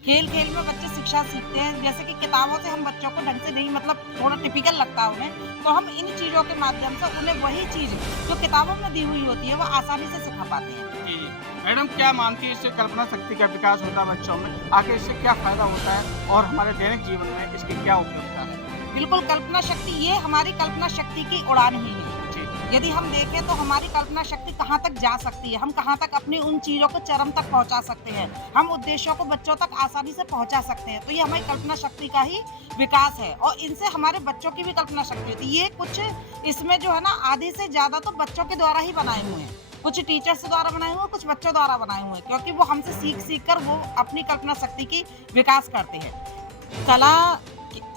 खेल खेल में बच्चे शिक्षा सीखते हैं। जैसे कि किताबों से हम बच्चों को ढंग से नहीं, मतलब थोड़ा टिपिकल लगता है उन्हें, तो हम इन चीज़ों के माध्यम से उन्हें वही चीज़ जो किताबों में दी हुई होती है वो आसानी से सिखा पाते हैं। जी, जी। मैडम क्या मानती है इससे कल्पना शक्ति का विकास होता है बच्चों में? आखिर इससे क्या फ़ायदा होता है और हमारे दैनिक जीवन में इसकी क्या उपयोगिता है? बिल्कुल, कल्पना शक्ति, ये हमारी कल्पना शक्ति की उड़ान ही है। जी, यदि हम देखें तो हमारी कल्पना शक्ति कहाँ तक जा सकती है, हम कहाँ तक अपनी उन चीज़ों को चरम तक पहुँचा सकते हैं, हम उद्देश्यों को बच्चों तक आसानी से पहुँचा सकते हैं। तो ये हमारी कल्पना शक्ति का ही विकास है और इनसे हमारे बच्चों की भी कल्पना शक्ति होती है। ये कुछ इसमें जो है ना, आधे से ज़्यादा तो बच्चों के द्वारा ही बनाए हुए हैं। कुछ टीचर्स द्वारा बनाए हुए हैं, कुछ बच्चों द्वारा बनाए हुए हैं, क्योंकि वो हमसे सीख-सीख कर वो अपनी कल्पना शक्ति की विकास करते हैं। कला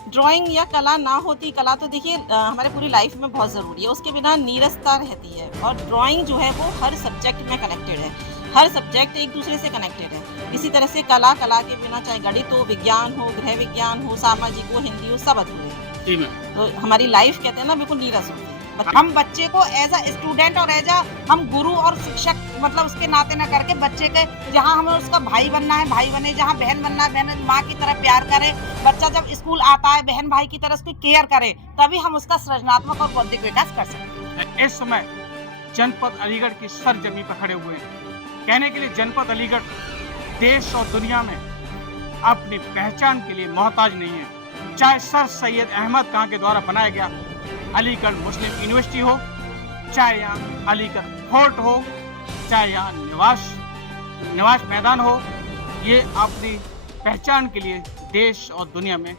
ड्राइंग या कला ना होती, कला तो देखिए हमारे पूरी लाइफ में बहुत ज़रूरी है, उसके बिना नीरसता रहती है और ड्राइंग जो है वो हर सब्जेक्ट में कनेक्टेड है, हर सब्जेक्ट एक दूसरे से कनेक्टेड है। इसी तरह से कला के बिना चाहे गणित हो, विज्ञान हो, गृह विज्ञान हो, सामाजिक हो, हिंदी हो, सब अधूरे हैं। जी मैम। तो हमारी लाइफ कहते हैं ना बिल्कुल नीरस होती है। हम बच्चे को एज़ अ स्टूडेंट और एज़ अ हम गुरु और शिक्षक, मतलब उसके नाते ना करके बच्चे के, जहाँ हमें उसका भाई बनना है भाई बने, जहाँ बहन बनना है बहन, माँ की तरह प्यार करे। बच्चा जब स्कूल आता है बहन भाई की तरह उसकी केयर करे, तभी हम उसका सृजनात्मक और बौद्धिक विकास कर सकते हैं। इस समय जनपद अलीगढ़ की सरजमीं पर खड़े हुए हैं। कहने के लिए जनपद अलीगढ़ देश और दुनिया में अपनी पहचान के लिए मोहताज नहीं है। चाहे सर सैयद अहमद खां के द्वारा बनाया गया अलीगढ़ मुस्लिम यूनिवर्सिटी हो, चाहे यहाँ अलीगढ़ फोर्ट हो, चाहे यहाँ निवास मैदान हो, ये अपनी पहचान के लिए देश और दुनिया में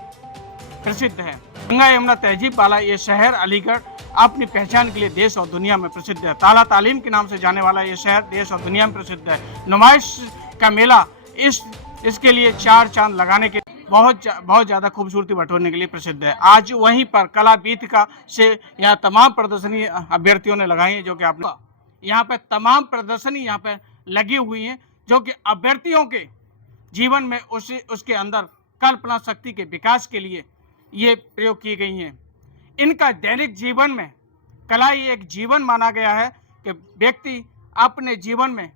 प्रसिद्ध है। गंगा यमुना तहजीब वाला ये शहर अलीगढ़ अपनी पहचान के लिए देश और दुनिया में प्रसिद्ध है। ताला तालीम के नाम से जाने वाला ये शहर देश और दुनिया में प्रसिद्ध है। नुमाइश का मेला इसके लिए चार चांद लगाने के बहुत ज़्यादा खूबसूरती बटोरने के लिए प्रसिद्ध है। आज वहीं पर कला वीथिका से यहाँ तमाम प्रदर्शनी अभ्यर्थियों ने लगाई है, जो कि आपने यहाँ पे तमाम प्रदर्शनी यहाँ पे लगी हुई हैं, जो कि अभ्यर्थियों के जीवन में उसके अंदर कल्पना शक्ति के विकास के लिए ये प्रयोग की गई हैं। इनका दैनिक जीवन में कला ही एक जीवन माना गया है कि व्यक्ति अपने जीवन में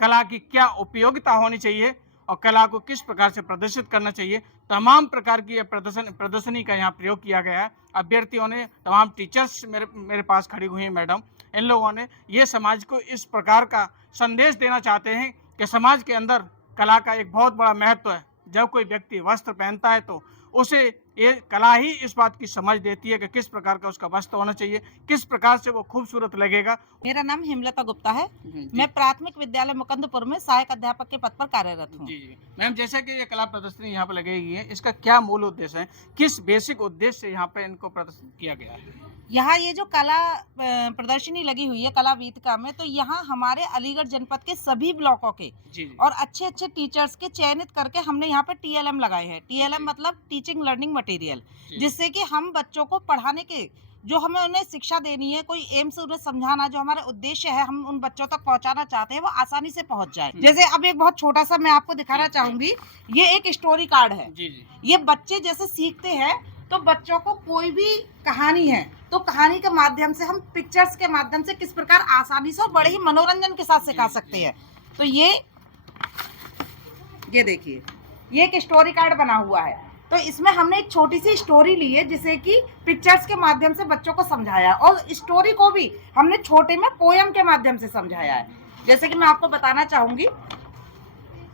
कला की क्या उपयोगिता होनी चाहिए और कला को किस प्रकार से प्रदर्शित करना चाहिए, तमाम प्रकार की ये प्रदर्शनी का यहाँ प्रयोग किया गया है। अभ्यर्थियों ने, तमाम टीचर्स मेरे पास खड़ी हुई हैं मैडम, इन लोगों ने ये समाज को इस प्रकार का संदेश देना चाहते हैं कि समाज के अंदर कला का एक बहुत बड़ा महत्व है। जब कोई व्यक्ति वस्त्र पहनता है तो उसे ये कला ही इस बात की समझ देती है कि किस प्रकार का उसका वस्त्र होना चाहिए, किस प्रकार से वो खूबसूरत लगेगा। मेरा नाम हेमलता गुप्ता है। जी। मैं प्राथमिक विद्यालय मुकंदपुर में सहायक अध्यापक के पद पर कार्यरत हूँ। जी, जी। मैम जैसे कि ये कला प्रदर्शनी यहाँ पर लगेगी है, इसका क्या मूल उद्देश्य है? किस बेसिक उद्देश्य से यहाँ पे इनको प्रदर्शित किया गया है? यहाँ ये जो कला प्रदर्शनी लगी हुई है कला वीथिका में, तो यहाँ हमारे अलीगढ़ जनपद के सभी ब्लॉकों के जी, जी। और अच्छे-अच्छे टीचर्स के चयनित करके हमने यहाँ पे टीएलएम लगाए हैं। टीएलएम मतलब टीचिंग लर्निंग मटेरियल, जी। जिससे कि हम बच्चों को पढ़ाने के, जो हमें उन्हें शिक्षा देनी है, कोई एम से उन्हें समझाना, जो हमारा उद्देश्य है हम उन बच्चों तक पहुँचाना चाहते हैं, वो आसानी से पहुँच जाए। जैसे अब एक बहुत छोटा-सा मैं आपको दिखाना चाहूँगी, ये एक स्टोरी कार्ड है। जी, जी। ये बच्चे जैसे सीखते हैं, तो बच्चों को कोई भी कहानी है तो कहानी के माध्यम से, हम पिक्चर्स के माध्यम से किस प्रकार आसानी से और बड़े ही मनोरंजन के साथ सिखा सकते हैं। तो ये देखिए, ये एक स्टोरी कार्ड बना हुआ है। तो इसमें हमने एक छोटी सी स्टोरी ली है, जिसे कि पिक्चर्स के माध्यम से बच्चों को समझाया, और स्टोरी को भी हमने छोटे में पोयम के माध्यम से समझाया है। जैसे कि मैं आपको बताना चाहूंगी,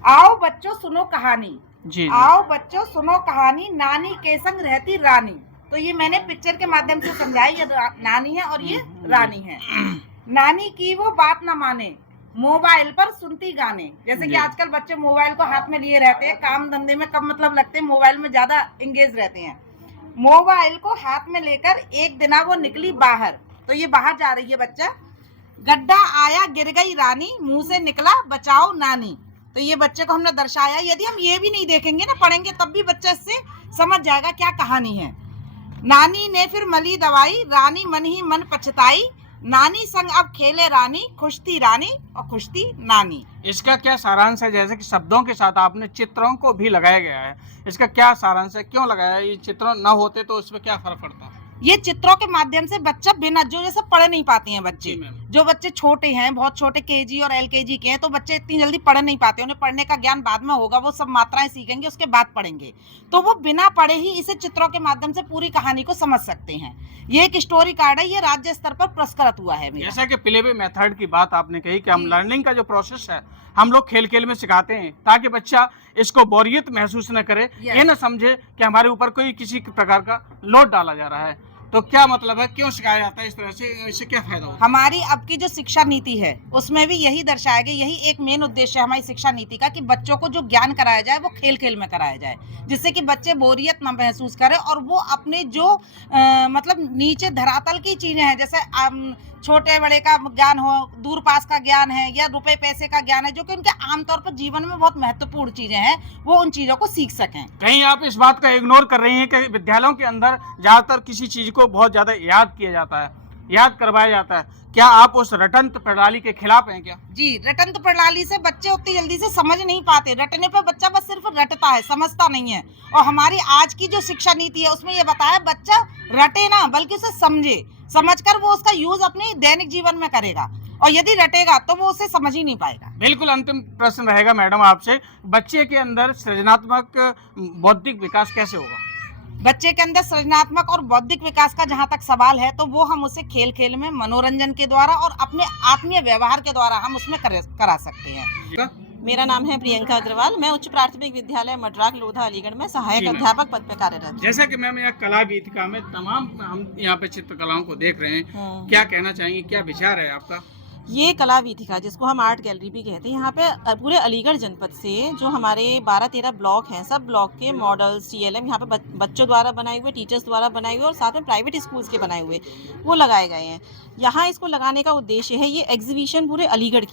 आओ बच्चों सुनो कहानी, जी, आओ बच्चों सुनो कहानी, नानी के संग रहती रानी। तो ये मैंने पिक्चर के माध्यम से समझाई, ये नानी है और ये रानी है। नानी की वो बात ना माने, मोबाइल पर सुनती गाने। जैसे कि आजकल बच्चे मोबाइल को हाथ में लिए रहते हैं, काम धंधे में कम मतलब लगते हैं, मोबाइल में ज्यादा इंगेज रहते हैं। मोबाइल को हाथ में लेकर एक दिन वो निकली बाहर। तो ये बाहर जा रही है बच्चा। गड्ढा आया गिर गई रानी, मुंह से निकला बचाओ नानी। तो ये बच्चे को हमने दर्शाया। यदि हम ये भी नहीं देखेंगे ना, पढ़ेंगे, तब भी बच्चा इससे समझ जाएगा क्या कहानी है। नानी ने फिर मली दवाई, रानी मन ही मन पछताई, नानी संग अब खेले रानी, खुश थी रानी और खुश थी नानी। इसका क्या सारांश है? जैसे कि शब्दों के साथ आपने चित्रों को भी लगाया गया है, इसका क्या सारांश है, क्यों लगाया है? ये चित्र न होते तो उसमें क्या फर्क पड़ता? ये चित्रों के माध्यम से बच्चा बिना जो जैसे पढ़ नहीं पाते हैं बच्चे, जी मैम। जो बच्चे छोटे हैं, बहुत छोटे केजी और एलकेजी के हैं, तो बच्चे इतनी जल्दी पढ़ नहीं पाते, उन्हें पढ़ने का ज्ञान बाद में होगा, वो सब मात्राएं सीखेंगे उसके बाद पढ़ेंगे, तो वो बिना पढ़े ही इसे चित्रों के माध्यम से पूरी कहानी को समझ सकते हैं। ये एक स्टोरी कार्ड है, ये राज्य स्तर पर पुरस्कृत हुआ है मेरा। जैसा कि प्ले वे मेथड की बात आपने कही कि हम लर्निंग का जो प्रोसेस है हम लोग खेल खेल में सिखाते हैं ताकि बच्चा इसको बोरियत महसूस न करे, ये न समझे कि हमारे ऊपर कोई किसी प्रकार का लोड डाला जा रहा है। तो क्या मतलब है, क्यों सिखाया जाता है इस तरह से, इससे क्या फायदा होता है? हमारी अब की जो शिक्षा नीति है उसमें भी यही दर्शाया गया, यही एक मेन उद्देश्य है हमारी शिक्षा नीति का कि बच्चों को जो ज्ञान कराया जाए वो खेल खेल में कराया जाए, जिससे कि बच्चे बोरियत ना महसूस करें और वो अपने जो मतलब नीचे धरातल की चीजें हैं, जैसे छोटे बड़े का ज्ञान हो, दूर पास का ज्ञान है या रुपए पैसे का ज्ञान है, जो कि उनके आमतौर पर जीवन में बहुत महत्वपूर्ण चीजें हैं, वो उन चीजों को सीख सकें। कहीं आप इस बात का इग्नोर कर रही हैं कि विद्यालयों के अंदर ज्यादातर किसी चीज को बहुत ज्यादा याद किया जाता है, याद करवाया जाता है, क्या आप उस रटंत प्रणाली के खिलाफ हैं क्या? जी, रटंत प्रणाली से बच्चे उतनी जल्दी से समझ नहीं पाते, रटने पर बच्चा बस सिर्फ रटता है, समझता नहीं है। और हमारी आज की जो शिक्षा नीति है उसमें ये बताया बच्चा रटे ना बल्कि उसे समझे, समझकर वो उसका यूज अपने दैनिक जीवन में करेगा, और यदि रटेगा तो वो उसे समझ ही नहीं पाएगा। बिल्कुल अंतिम प्रश्न रहेगा मैडम आपसे, बच्चे के अंदर सृजनात्मक बौद्धिक विकास कैसे होगा? बच्चे के अंदर सृजनात्मक और बौद्धिक विकास का जहाँ तक सवाल है तो वो हम उसे खेल खेल में, मनोरंजन के द्वारा और अपने आत्मीय व्यवहार के द्वारा हम उसमें करा सकते हैं। मेरा नाम है प्रियंका अग्रवाल, मैं उच्च प्राथमिक विद्यालय मड्राक लोधा अलीगढ़ में सहायक अध्यापक पद पे कार्यरत हूँ। जैसा कि मैम यहाँ कला गीतिका में तमाम हम यहाँ पे चित्रकलाओं को देख रहे हैं, क्या कहना चाहेंगे, क्या विचार है आपका? ये कला वीथिका जिसको हम आर्ट गैलरी भी कहते हैं, यहाँ पे पूरे अलीगढ़ जनपद से जो हमारे 12-13 ब्लॉक हैं, सब ब्लॉक के मॉडल्स TLM यहाँ पे बच्चों द्वारा बनाए हुए, टीचर्स द्वारा बनाए हुए और साथ में प्राइवेट स्कूल्स के बनाए हुए वो लगाए गए हैं। यहाँ इसको लगाने का उद्देश्य है, ये एग्जीबिशन पूरे अलीगढ़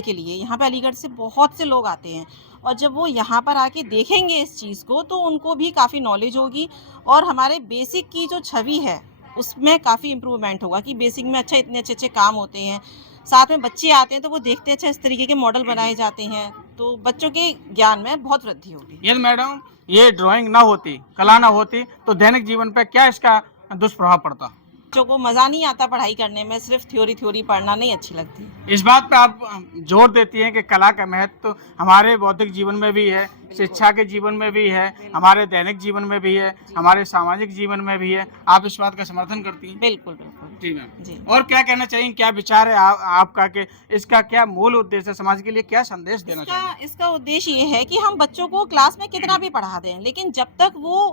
के लिए, यहाँ पे अलीगढ़ से बहुत से लोग आते हैं और जब वो यहाँ पर आके देखेंगे इस चीज़ को तो उनको भी काफ़ी नॉलेज होगी और हमारे बेसिक की जो छवि है उसमें काफ़ी इम्प्रूवमेंट होगा कि बेसिक में अच्छा इतने अच्छे काम होते हैं। साथ में बच्चे आते हैं तो वो देखते हैं अच्छा इस तरीके के मॉडल बनाए जाते हैं, तो बच्चों के ज्ञान में बहुत वृद्धि होगी। यदि मैडम ये ड्राइंग ना होती, कला ना होती तो दैनिक जीवन पर क्या इसका दुष्प्रभाव पड़ता? बच्चों को मज़ा नहीं आता पढ़ाई करने में, सिर्फ थ्योरी पढ़ना नहीं अच्छी लगती। इस बात पे आप जोर देती हैं कि कला का महत्व हमारे बौद्धिक जीवन में भी है, शिक्षा के जीवन में भी है, हमारे दैनिक जीवन में भी है, हमारे सामाजिक जीवन में भी है, आप इस बात का समर्थन करती हैं? बिल्कुल बिल्कुल जी मैम जी। और क्या कहना चाहिए, क्या विचार है आपका कि इसका क्या मूल उद्देश्य है, समाज के लिए क्या संदेश देना चाहिए? इसका उद्देश्य ये है कि हम बच्चों को क्लास में कितना भी पढ़ा दें, लेकिन जब तक वो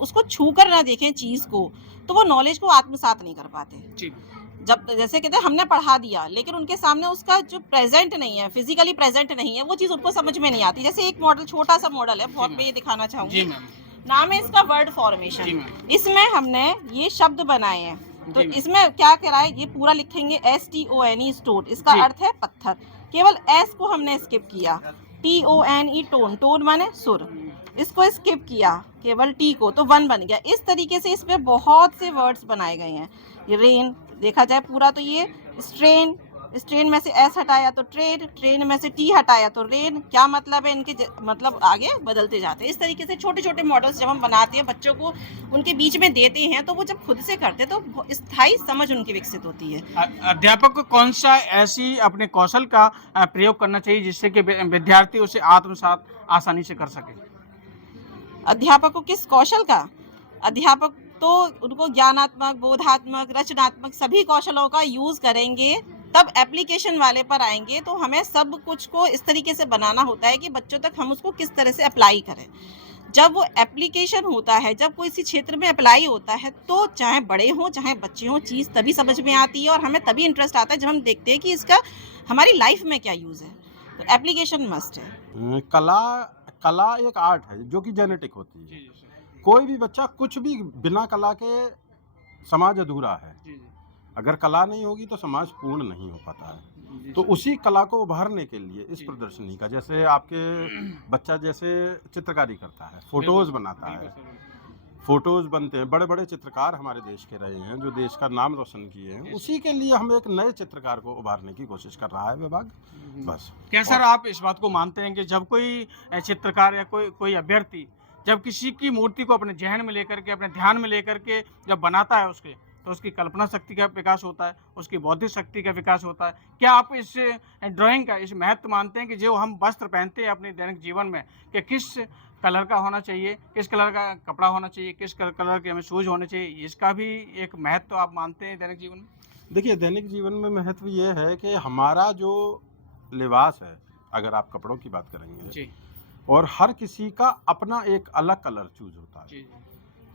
उसको छू कर ना देखें चीज़ को तो वो नॉलेज को आत्मसात नहीं कर पाते। जी। जब जैसे कहते हैं हमने पढ़ा दिया लेकिन उनके सामने उसका जो प्रेजेंट नहीं है, फिजिकली प्रेजेंट नहीं है, वो चीज़ उनको समझ में नहीं आती। जैसे एक मॉडल, छोटा सा मॉडल है, बहुत मैं ये दिखाना चाहूँगी। जी मैम। नाम है इसका वर्ड जी फॉर्मेशन। मैम। इसमें हमने ये शब्द बनाए हैं, तो इसमें क्या करा है, ये पूरा लिखेंगे STONE स्टोन, इसका अर्थ है पत्थर। केवल S को हमने स्किप किया, TONE टोन, टोन माने सुर, इसको स्किप किया, केवल T को, तो 1 बन गया। इस तरीके से इसमें बहुत से वर्ड्स बनाए गए हैं। ये रेन देखा जाए पूरा तो ये स्ट्रेन, स्ट्रेन में से S हटाया तो ट्रेन, ट्रेन में से T हटाया तो रेन, क्या मतलब है इनके मतलब आगे बदलते जाते हैं। इस तरीके से छोटे छोटे मॉडल्स जब हम बनाते हैं, बच्चों को उनके बीच में देते हैं, तो वो जब खुद से करते हैं तो स्थायी समझ उनकी विकसित होती है। अध्यापक को कौन सा ऐसी अपने कौशल का प्रयोग करना चाहिए जिससे कि विद्यार्थी उसे आत्मसात आसानी से कर सके? अध्यापक को किस कौशल का? अध्यापक तो उनको ज्ञानात्मक, बोधात्मक, रचनात्मक सभी कौशलों का यूज करेंगे, तब एप्लीकेशन वाले पर आएंगे। तो हमें सब कुछ को इस तरीके से बनाना होता है कि बच्चों तक हम उसको किस तरह से अप्लाई करें। जब वो एप्लीकेशन होता है, जब कोई इसी क्षेत्र में अप्लाई होता है, तो चाहे बड़े हों चाहे बच्चे हों, चीज़ तभी समझ में आती है और हमें तभी इंटरेस्ट आता है जब हम देखते हैं कि इसका हमारी लाइफ में क्या यूज़ है। तो एप्लीकेशन मस्ट है। कला एक आर्ट है जो कि जेनेटिक होती है। कोई भी बच्चा कुछ भी बिना कला के समाज अधूरा है। अगर कला नहीं होगी तो समाज पूर्ण नहीं हो पाता है। तो उसी कला को उभारने के लिए इस प्रदर्शनी का, जैसे आपके बच्चा जैसे चित्रकारी करता है, फोटोज बनाता है, फोटोज बनते हैं, बड़े बड़े चित्रकार हमारे देश के रहे हैं जो देश का नाम रोशन किए हैं। उसी के लिए हम एक नए चित्रकार को उभारने की कोशिश कर रहा है विभाग। बस। क्या सर आप इस बात को मानते हैं कि जब कोई चित्रकार या कोई अभ्यर्थी जब किसी की मूर्ति को अपने जहन में लेकर के, अपने ध्यान में लेकर के जब बनाता है उसके, तो उसकी कल्पना शक्ति का विकास होता है, उसकी बौद्धिक शक्ति का विकास होता है। क्या आप इस ड्राइंग का इस महत्व मानते हैं कि जो हम वस्त्र पहनते हैं अपने दैनिक जीवन में, कि किस कलर का होना चाहिए, किस कलर का कपड़ा होना चाहिए, किस कलर के हमें शूज होने चाहिए, इसका भी एक महत्व आप मानते हैं दैनिक जीवन में? देखिए, दैनिक जीवन में महत्व ये है कि हमारा जो लिबास है, अगर आप कपड़ों की बात करेंगे, जी और हर किसी का अपना एक अलग कलर चूज होता है, जी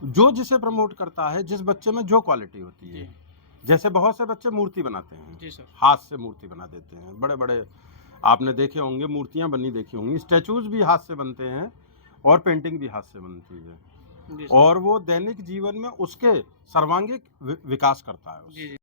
जो जिसे प्रमोट करता है, जिस बच्चे में जो क्वालिटी होती है। जैसे बहुत से बच्चे मूर्ति बनाते हैं, जी सर। हाथ से मूर्ति बना देते हैं, बड़े बड़े आपने देखे होंगे, मूर्तियां बनी देखी होंगी, स्टैचूज भी हाथ से बनते हैं और पेंटिंग भी हाथ से बनती है, जी सर। और वो दैनिक जीवन में उसके सर्वांगीण विकास करता है। जी जी।